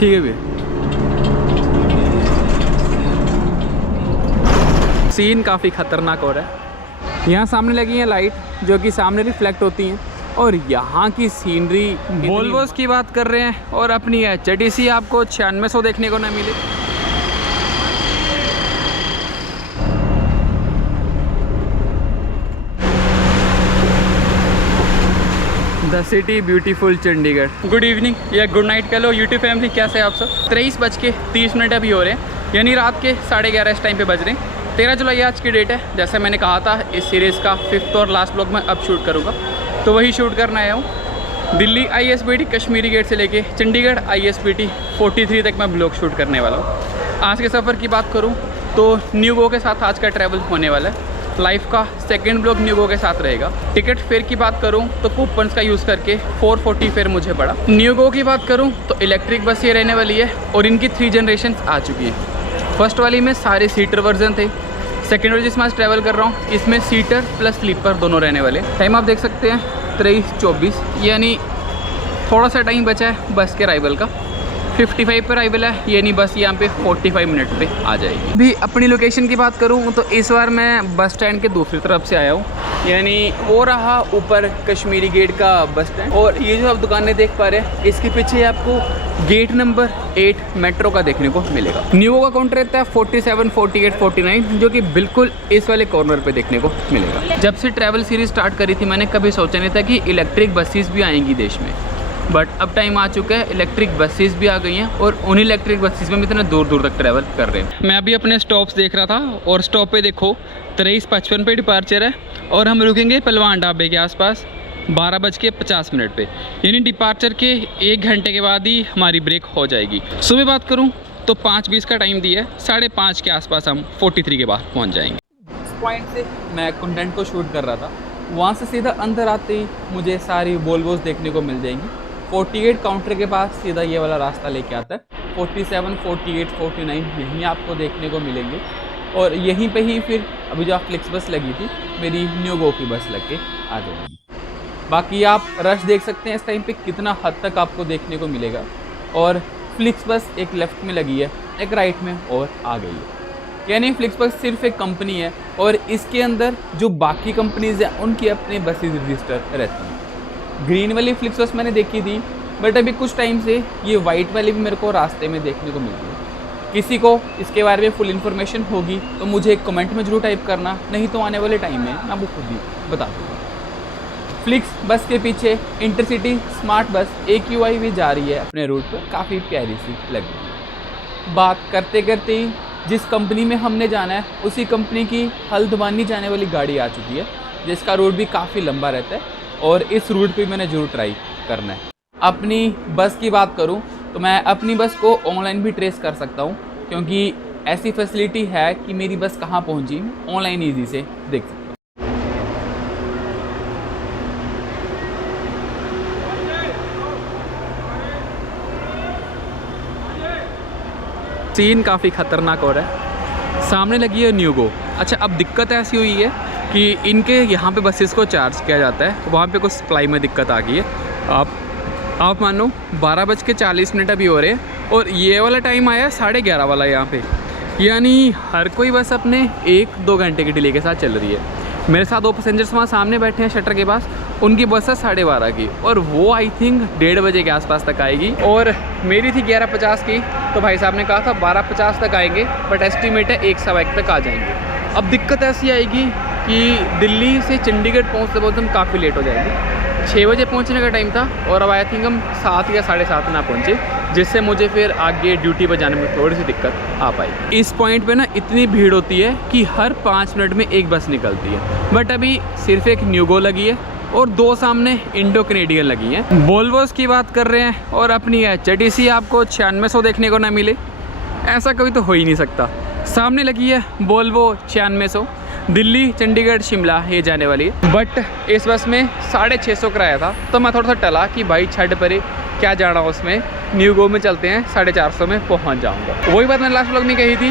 ठीक है भैया। सीन काफ़ी ख़तरनाक हो रहा है। यहाँ सामने लगी हैं लाइट जो कि सामने रिफ्लेक्ट होती हैं, और यहाँ की सीनरी। वोल्वोस की बात कर रहे हैं और अपनी HTC आपको 9600 देखने को ना मिले। The city beautiful Chandigarh. Good evening या गुड नाइट कह लो यूट्यूब फैमिली, कैसे हैं आप सब। 23:30 अभी हो रहे हैं, यानी रात के 11:30 इस टाइम पे बज रहे हैं। 13 जुलाई आज की डेट है। जैसे मैंने कहा था इस सीरीज़ का 5th और लास्ट ब्लॉग मैं अब शूट करूँगा, तो वही शूट करना आया हूँ। दिल्ली ISBT कश्मीरी गेट से लेके चंडीगढ़ ISBT 43 तक मैं ब्लॉग शूट करने वाला हूँ। आज के सफ़र की बात करूँ तो न्यूगो के साथ आज का ट्रैवल होने वाला है। लाइफ का सेकंड ब्लॉग न्यूगो के साथ रहेगा। टिकट फेयर की बात करूं तो कूपन्स का यूज़ करके 440 फेयर मुझे पड़ा। न्यूगो की बात करूं तो इलेक्ट्रिक बस ये रहने वाली है और इनकी 3 जनरेशन आ चुकी हैं। फर्स्ट वाली में सारे सीटर वर्जन थे। सेकेंड वाली जिसमें आज ट्रैवल कर रहा हूँ इसमें सीटर प्लस स्लीपर दोनों रहने वाले। टाइम आप देख सकते हैं 23:24, यानी थोड़ा सा टाइम बचा है बस के अराइवल का। 55 पर अराइवल है, यानी बस यहाँ पे 45 मिनट पे आ जाएगी। अभी अपनी लोकेशन की बात करूँ तो इस बार मैं बस स्टैंड के दूसरी तरफ से आया हूँ, यानी वो रहा ऊपर कश्मीरी गेट का बस स्टैंड। और ये जो आप दुकानें देख पा रहे हैं इसके पीछे आपको गेट नंबर 8 मेट्रो का देखने को मिलेगा। न्यूगो का काउंटर रहता है 47, 48, 49, जो कि बिल्कुल इस वाले कॉर्नर पे देखने को मिलेगा। जब से ट्रैवल सीरीज स्टार्ट करी थी मैंने कभी सोचा नहीं था कि इलेक्ट्रिक बसेस भी आएंगी देश में, बट अब टाइम आ चुका है। इलेक्ट्रिक बसेस भी आ गई हैं और उन इलेक्ट्रिक बसेस में भी इतना दूर दूर तक ट्रैवल कर रहे हैं। मैं अभी अपने स्टॉप्स देख रहा था और स्टॉप पे देखो 23:55 पे डिपार्चर है और हम रुकेंगे पहलवान ढाबे के आसपास 12:50 पे, यानी डिपार्चर के 1 घंटे के बाद ही हमारी ब्रेक हो जाएगी। सुबह बात करूँ तो 5:20 का टाइम दिया है, 5:30 के आसपास हम 43 के बाद पहुँच जाएंगे। इस पॉइंट से मैं कंटेंट को शूट कर रहा था, वहाँ से सीधा अंदर आते ही मुझे सारी वोल्वोस देखने को मिल जाएंगी। 48 काउंटर के पास सीधा ये वाला रास्ता लेके आता है। 47, 48, 49 यहीं आपको देखने को मिलेंगे और यहीं पे ही फिर अभी जो फ्लिक्स बस लगी थी मेरी न्यूगो की बस लग के आ जाएगी। बाकी आप रश देख सकते हैं इस टाइम पे कितना हद तक आपको देखने को मिलेगा। और फ्लिक्स बस एक लेफ़्ट में लगी है, एक राइट में और आ गई है, यानी फ्लिक्स बस सिर्फ एक कंपनी है और इसके अंदर जो बाकी कंपनीज़ हैं उनकी अपने बसेज रजिस्टर रहती हैं। ग्रीन वाली फ्लिक्स बस मैंने देखी थी, बट अभी कुछ टाइम से ये वाइट वाली भी मेरे को रास्ते में देखने को मिल रही है। किसी को इसके बारे में फुल इन्फॉर्मेशन होगी तो मुझे एक कमेंट में जरूर टाइप करना, नहीं तो आने वाले टाइम में मैं वो खुद ही बता दूँगा। फ्लिक्स बस के पीछे इंटरसिटी स्मार्ट बस AQI भी जा रही है अपने रूट पर, काफ़ी प्यारी सी लग रही है। बात करते करते ही जिस कंपनी में हमने जाना है उसी कंपनी की हल्द्वानी जाने वाली गाड़ी आ चुकी है, जिसका रूट भी काफ़ी लंबा रहता है और इस रूट पे मैंने जरूर ट्राई करना है। अपनी बस की बात करूं तो मैं अपनी बस को ऑनलाइन भी ट्रेस कर सकता हूं, क्योंकि ऐसी फैसिलिटी है कि मेरी बस कहां पहुंची ऑनलाइन ईजी से देख सकता हूं। सीन काफ़ी ख़तरनाक हो रहा है। सामने लगी है न्यूगो। अच्छा, अब दिक्कत ऐसी हुई है कि इनके यहाँ पे बसेस को चार्ज किया जाता है, वहाँ पे कुछ सप्लाई में दिक्कत आ गई है। आप मानो 12:40 अभी हो रहे हैं और ये वाला टाइम आया 11:30 वाला यहाँ पे, यानी हर कोई बस अपने 1-2 घंटे की डिले के साथ चल रही है। मेरे साथ 2 पैसेंजर्स वहाँ सामने बैठे हैं शटर के पास, उनकी बस है 12:30 की और वो आई थिंक 1:30 बजे के आसपास तक आएगी और मेरी थी 11:50 की, तो भाई साहब ने कहा था 12:50 तक आएंगे, बट एस्टिमेट है 1-1:15 तक आ जाएंगे। अब दिक्कत ऐसी आएगी कि दिल्ली से चंडीगढ़ पहुँचते पहुँचते हम काफ़ी लेट हो जाएंगे। 6 बजे पहुँचने का टाइम था और अब आई थिंक हम 7 या 7:30 ना पहुँचे, जिससे मुझे फिर आगे ड्यूटी पर जाने में थोड़ी सी दिक्कत आ पाई। इस पॉइंट पे ना इतनी भीड़ होती है कि हर 5 मिनट में एक बस निकलती है, बट अभी सिर्फ एक न्यूगो लगी है और 2 सामने इंडो कैनेडियन लगी हैं। वोल्वोस की बात कर रहे हैं और अपनी HTC आपको 9600 देखने को ना मिले, ऐसा कभी तो हो ही नहीं सकता। सामने लगी है वोल्वो 9600, दिल्ली चंडीगढ़ शिमला ये जाने वाली है, बट इस बस में 650 कराया था, तो मैं थोड़ा सा टला कि भाई छड़ परे क्या जाना उसमें, न्यूगो में चलते हैं 450 में पहुंच जाऊंगा। वही बात मैंने लास्ट व्लॉग में कही थी,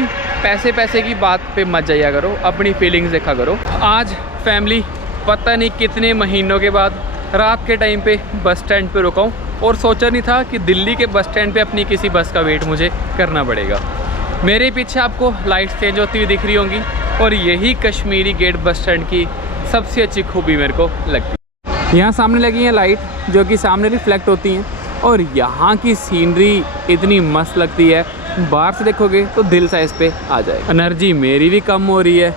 पैसे की बात पे मत जाया करो, अपनी फीलिंग्स देखा करो। आज फैमिली पता नहीं कितने महीनों के बाद रात के टाइम पे बस स्टैंड पे रुका हूँ और सोचा नहीं था कि दिल्ली के बस स्टैंड पे अपनी किसी बस का वेट मुझे करना पड़ेगा। मेरे पीछे आपको लाइट्स चेंज होती हुई दिख रही होंगी और यही कश्मीरी गेट बस स्टैंड की सबसे अच्छी खूबी मेरे को लगती है। यहाँ सामने लगी हैं लाइट जो कि सामने रिफ्लेक्ट होती हैं और यहाँ की सीनरी इतनी मस्त लगती है, बाहर से देखोगे तो दिल सा इस पे आ जाए। एनर्जी मेरी भी कम हो रही है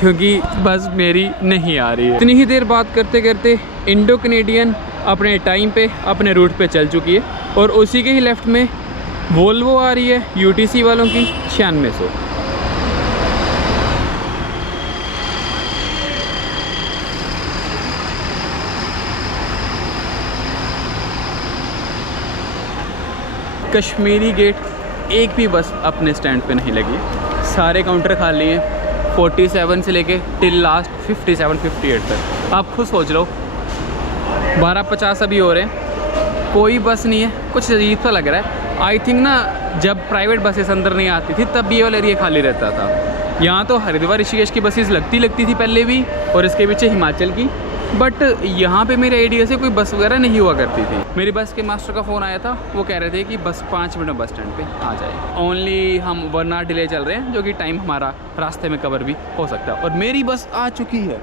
क्योंकि बस मेरी नहीं आ रही है। इतनी ही देर बात करते करते इंडो कनेडियन अपने टाइम पे अपने रूट पे चल चुकी है और उसी के ही लेफ्ट में वोल्वो आ रही है यूटीसी वालों की 9600। कश्मीरी गेट एक भी बस अपने स्टैंड पे नहीं लगी, सारे काउंटर खाली हैं 47 से लेके टिल लास्ट 57-58 तक। आप खुद सोच लो 12:50 अभी हो रहे हैं, कोई बस नहीं है, कुछ अजीब सा लग रहा है। आई थिंक ना जब प्राइवेट बसेस अंदर नहीं आती थी तब ये वाला एरिया खाली रहता था। यहाँ तो हरिद्वार ऋषिकेश की बसेस लगती थी पहले भी और इसके पीछे हिमाचल की, बट यहाँ पे मेरे आइडिया से कोई बस वगैरह नहीं हुआ करती थी। मेरी बस के मास्टर का फ़ोन आया था, वो कह रहे थे कि बस 5 मिनट में बस स्टैंड पे आ जाए। ओनली हम 1 आवर डिले चल रहे हैं जो कि टाइम हमारा रास्ते में कवर भी हो सकता है और मेरी बस आ चुकी है।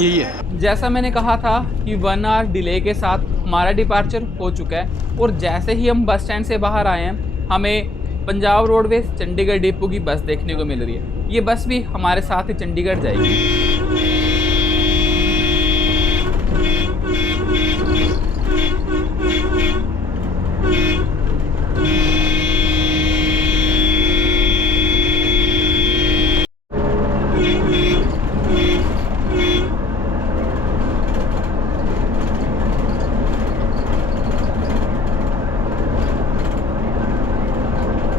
यही है, जैसा मैंने कहा था कि 1 आवर डिले के साथ हमारा डिपार्चर हो चुका है और जैसे ही हम बस स्टैंड से बाहर आए हैं हमें पंजाब रोडवेज चंडीगढ़ डिपो की बस देखने को मिल रही है। ये बस भी हमारे साथ ही चंडीगढ़ जाएगी।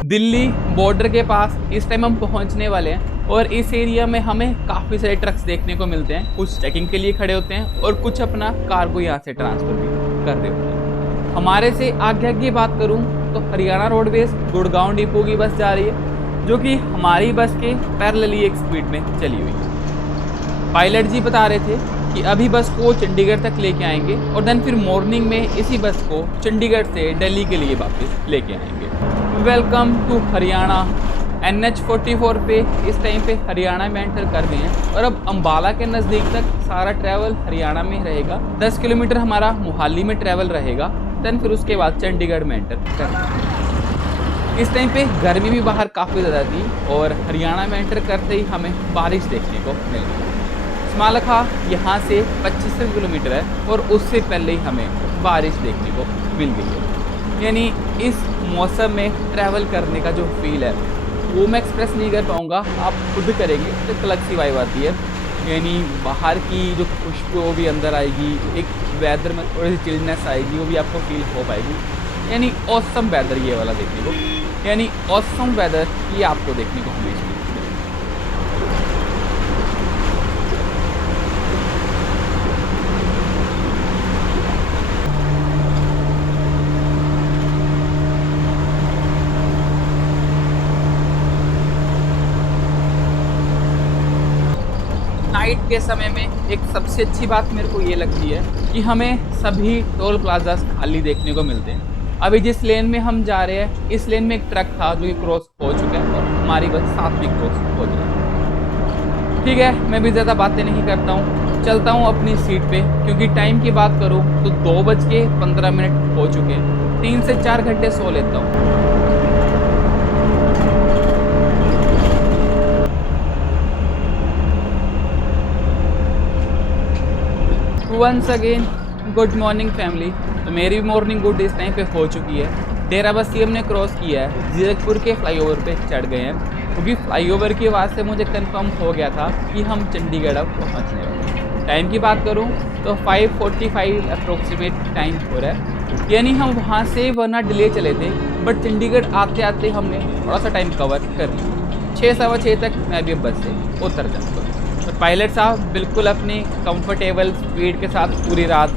दिल्ली बॉर्डर के पास इस टाइम हम पहुंचने वाले हैं और इस एरिया में हमें काफ़ी सारे ट्रक्स देखने को मिलते हैं। कुछ चेकिंग के लिए खड़े होते हैं और कुछ अपना कार्गो यहाँ से ट्रांसफ़र भी कर रहे होते हैं। हमारे से आगे बात करूँ तो हरियाणा रोडवेज गुड़गांव डिपो की बस जा रही है जो कि हमारी बस के पैरेलली एक स्पीड में चली हुई है। पायलट जी बता रहे थे कि अभी बस को चंडीगढ़ तक लेके आएंगे और देन फिर मॉर्निंग में इसी बस को चंडीगढ़ से दिल्ली के लिए वापस लेके आएंगे। Welcome to Haryana. NH44 पे इस टाइम पे हरियाणा में एंटर कर गए हैं और अब अंबाला के नज़दीक तक सारा ट्रैवल हरियाणा में रहेगा। 10 किलोमीटर हमारा मोहाली में ट्रैवल रहेगा, देन फिर उसके बाद चंडीगढ़ में एंटर करेंगे। इस टाइम पे गर्मी भी बाहर काफ़ी ज़्यादा थी और हरियाणा में एंटर करते ही हमें बारिश देखने को मिल गई। स्मालखा यहाँ से 25 किलोमीटर है और उससे पहले ही हमें बारिश देखने को मिल गई है। यानी इस मौसम में ट्रैवल करने का जो फील है वो मैं एक्सप्रेस नहीं कर पाऊँगा, आप खुद करेंगे तो एक अलग सी वाइब आती है। यानी बाहर की जो खुशबू वो भी अंदर आएगी, एक वेदर में थोड़ी सी चिलनेस आएगी, वो भी आपको फील हो पाएगी। यानी ऑसम वेदर ये वाला देखने को, यानी ऑसम वेदर ये आपको देखने को हमेशा मिलेगा। नाइट के समय में एक सबसे अच्छी बात मेरे को ये लगती है कि हमें सभी टोल प्लाजास खाली देखने को मिलते हैं। अभी जिस लेन में हम जा रहे हैं इस लेन में एक ट्रक था जो कि क्रॉस हो चुका है और हमारी बस साथ भी क्रॉस हो जाए। ठीक है, मैं भी ज़्यादा बातें नहीं करता हूँ, चलता हूँ अपनी सीट पे क्योंकि टाइम की बात करूँ तो 2:15 हो चुके हैं। 3 से 4 घंटे सो लेता हूँ। Once again good morning family. तो मेरी मॉर्निंग गुड इस टाइम पे हो चुकी है। डेरा बस्सी हमने क्रॉस किया है, जीरकपुर के फ्लाईओवर पे चढ़ गए हैं क्योंकि फ्लाईओवर की आवाज़ से मुझे कंफर्म हो गया था कि हम चंडीगढ़ अब पहुँचने वाले। टाइम की बात करूँ तो 5:45 अप्रोक्सीमेट टाइम हो रहा है। यानी हम वहाँ से वरना डिले चले थे बट चंडीगढ़ आते आते हमने थोड़ा सा टाइम कवर कर लिया। 6-6:15 तक मैं अभी बस से उतर जाऊँगा। तो पायलट साहब बिल्कुल अपनी कंफर्टेबल स्पीड के साथ पूरी रात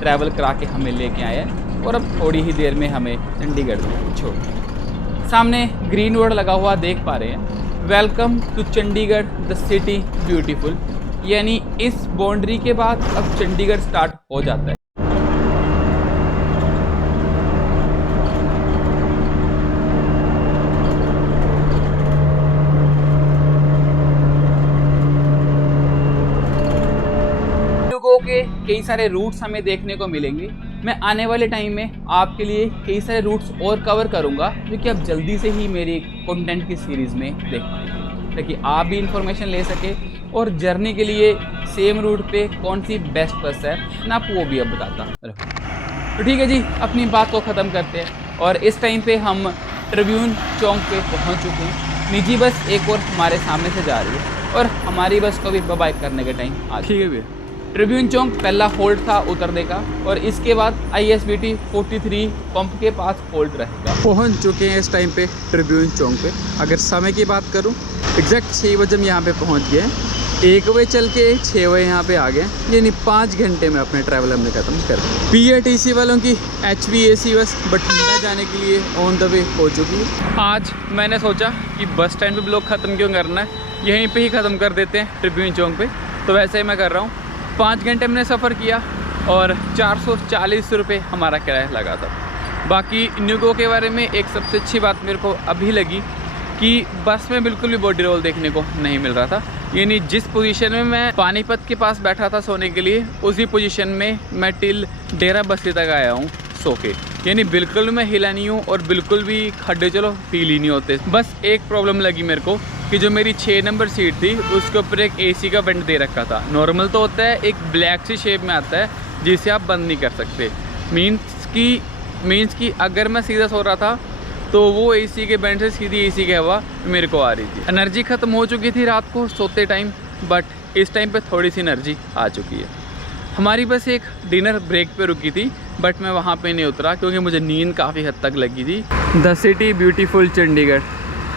ट्रैवल करा के हमें लेके आए हैं और अब थोड़ी ही देर में हमें चंडीगढ़ में छोड़ दें। सामने ग्रीन बोर्ड लगा हुआ देख पा रहे हैं, welcome to Chandigarh the city beautiful. यानी इस बाउंड्री के बाद अब चंडीगढ़ स्टार्ट हो जाता है। के कई सारे रूट्स हमें देखने को मिलेंगे। मैं आने वाले टाइम में आपके लिए कई सारे रूट्स और कवर करूंगा जो कि आप जल्दी से ही मेरी कंटेंट की सीरीज़ में देख पाएंगे, ताकि आप भी इंफॉर्मेशन ले सके और जर्नी के लिए सेम रूट पे कौन सी बेस्ट बस है मैं आपको वो भी अब बताता हूँ। तो ठीक है जी, अपनी बात को ख़त्म करते हैं और इस टाइम पे हम ट्रिब्यून चौक पे पहुँच चुके हैं। निजी बस एक और हमारे सामने से जा रही है और हमारी बस को भी बाय करने का टाइम आ। ठीक है भैया, ट्रिब्यून चौक पहला होल्ड था उतरने का और इसके बाद ISBT 43 पंप के पास होल्ड रहेगा। पहुंच चुके हैं इस टाइम पे ट्रिब्यून चौक पे। अगर समय की बात करूं, एग्जैक्ट 6 बजे हम यहाँ पे पहुंच गए। 1 बजे चल के 6 बजे यहाँ पे आ गए, यानी 5 घंटे में अपने ट्रैवल हमने ख़त्म कर दिया। PRTC वालों की HVAC बस बठिंडा जाने के लिए ऑन द वे हो चुकी है। आज मैंने सोचा कि बस स्टैंड पर ब्लॉग ख़त्म क्यों करना है, यहीं पर ही ख़त्म कर देते हैं ट्रिब्यून चौक पर। तो वैसे ही मैं कर रहा हूँ। 5 घंटे हमने सफ़र किया और 440 रुपये हमारा किराया लगा था। बाकी न्यूगो के बारे में एक सबसे अच्छी बात मेरे को अभी लगी कि बस में बिल्कुल भी बॉडी रोल देखने को नहीं मिल रहा था। यानी जिस पोजीशन में मैं पानीपत के पास बैठा था सोने के लिए, उसी पोजीशन में मैं टिल डेरा बस्ती तक आया हूँ सो के। यानी बिल्कुल मैं हिला नहीं हूँ और बिल्कुल भी खड्डे चलो फील ही नहीं होते। बस एक प्रॉब्लम लगी मेरे को कि जो मेरी 6 नंबर सीट थी उसके ऊपर एक AC का वेंट दे रखा था। नॉर्मल तो होता है, एक ब्लैक सी शेप में आता है जिसे आप बंद नहीं कर सकते। मीन्स कि अगर मैं सीधा सो रहा था तो वो AC के वेंट से सीधी AC की हवा मेरे को आ रही थी। एनर्जी ख़त्म हो चुकी थी रात को सोते टाइम, बट इस टाइम पे थोड़ी सी एनर्जी आ चुकी है। हमारी बस एक डिनर ब्रेक पे रुकी थी, बट मैं वहाँ पे नहीं उतरा क्योंकि मुझे नींद काफ़ी हद तक लगी थी। The city beautiful Chandigarh.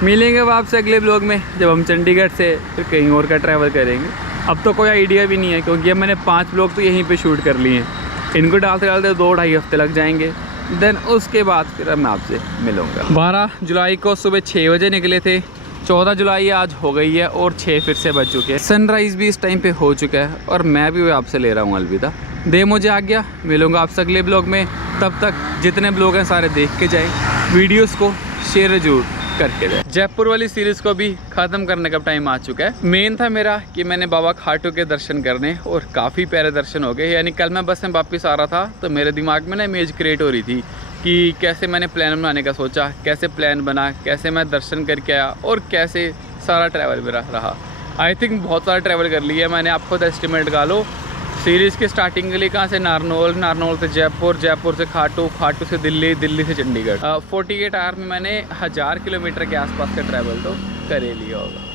मिलेंगे अब आपसे अगले ब्लॉग में जब हम चंडीगढ़ से फिर कहीं और का ट्रैवल करेंगे। अब तो कोई आइडिया भी नहीं है क्योंकि अब मैंने 5 ब्लॉग तो यहीं पे शूट कर लिए हैं। इनको डालते डालते 2-2.5 हफ्ते लग जाएंगे। देन उसके बाद फिर अब मैं आपसे मिलूँगा। 12 जुलाई को सुबह 6 बजे निकले थे। 14 जुलाई आज हो गई है और 6 फिर से बज चुके हैं। सनराइज़ भी इस टाइम पे हो चुका है और मैं भी आपसे ले रहा हूँ अलविदा। दे मुझे आ गया, मिलूँगा आपसे अगले ब्लॉग में। तब तक जितने ब्लॉग हैं सारे देख के जाएँ, वीडियोज़ को शेयर जरूर करके जाए। जयपुर वाली सीरीज़ को भी ख़त्म करने का टाइम आ चुका है। मेन था मेरा कि मैंने बाबा खाटू के दर्शन करने और काफ़ी प्यारे दर्शन हो गए। यानी कल मैं बस में वापस आ रहा था तो मेरे दिमाग में ना इमेज क्रिएट हो रही थी कि कैसे मैंने प्लान बनाने का सोचा, कैसे प्लान बना, कैसे मैं दर्शन करके आया और कैसे सारा ट्रैवल मेरा रहा। आई थिंक बहुत सारा ट्रैवल कर लिया मैंने। आप खुद एस्टिमेट लगा लो। सीरीज़ की स्टार्टिंग के लिए कहाँ से नारनौल, नारनौल से जयपुर, जयपुर से खाटू, खाटू से दिल्ली, दिल्ली से चंडीगढ़। 48 आवर में मैंने 1000 किलोमीटर के आसपास का ट्रैवल तो कर ही लिया होगा।